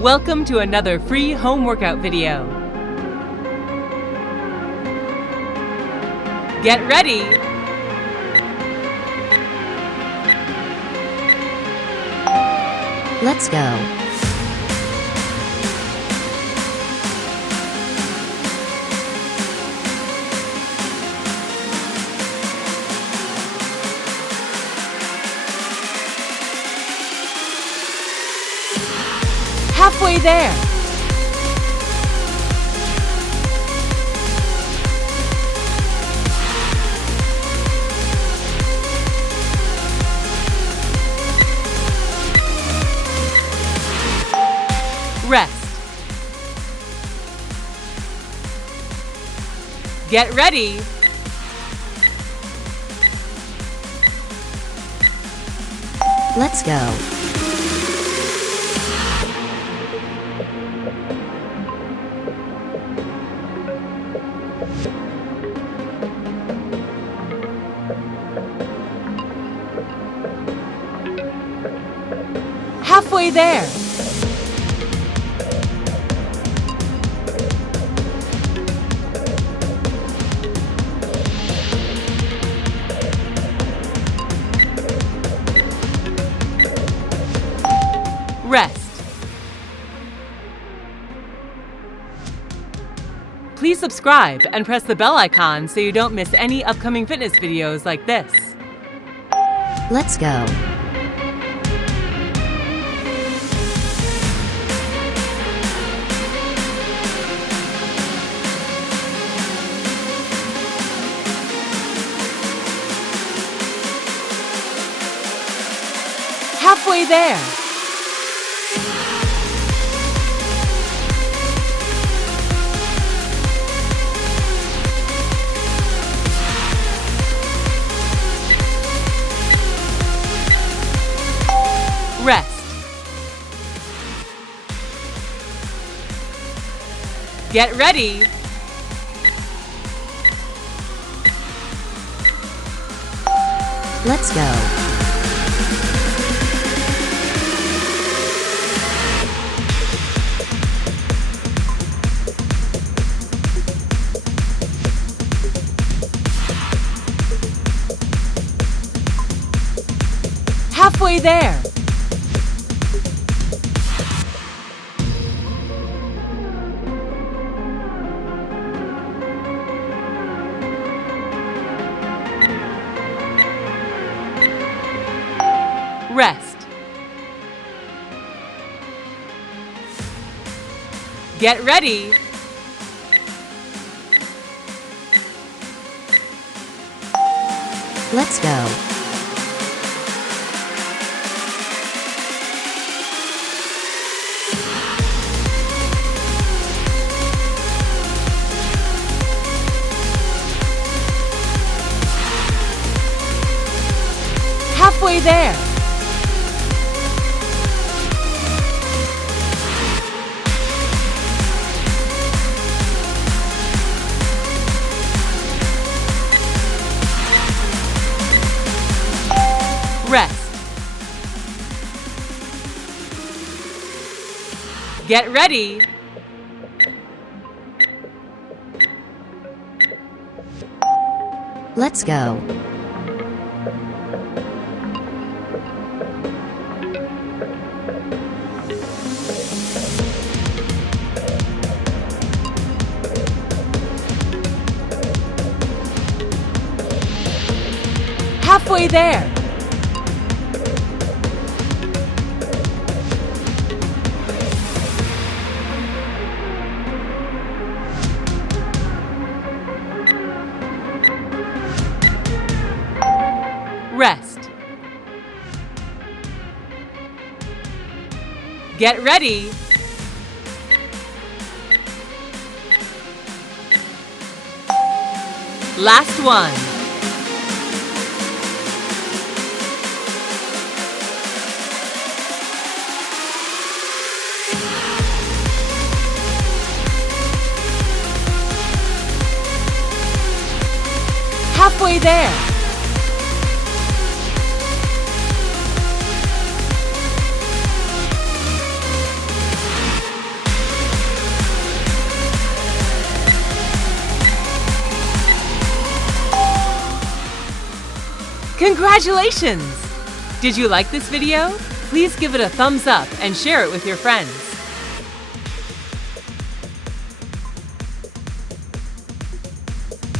Welcome to another free home workout video. Get ready. Let's go. Halfway there. Rest. Get ready. Let's go. Halfway there. Rest. Please subscribe and press the bell icon so you don't miss any upcoming fitness videos like this. Let's go. Halfway there. Rest. Get ready. Let's go. Halfway there. Rest. Get ready. Let's go. Halfway there. Rest. Get ready. Let's go. Halfway there. Rest. Get ready. Last one. Halfway there. Congratulations! Did you like this video? Please give it a thumbs up and share it with your friends.